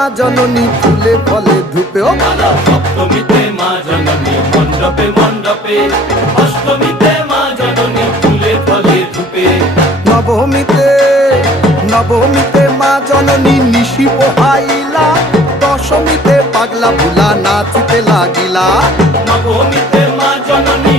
মা জননী ফুলে ফলে ধূপে ও সপ্তমীতে মা জননী মণ্ডপে মণ্ডপে, অষ্টমীতে মা জননী ফুলে ফলে ধূপে, নবমীতে মা জননী নিশি পোহাইলা, দশমীতে পাগলা ভুলা নাচিতে লাগিলা, নবমীতে মা জননী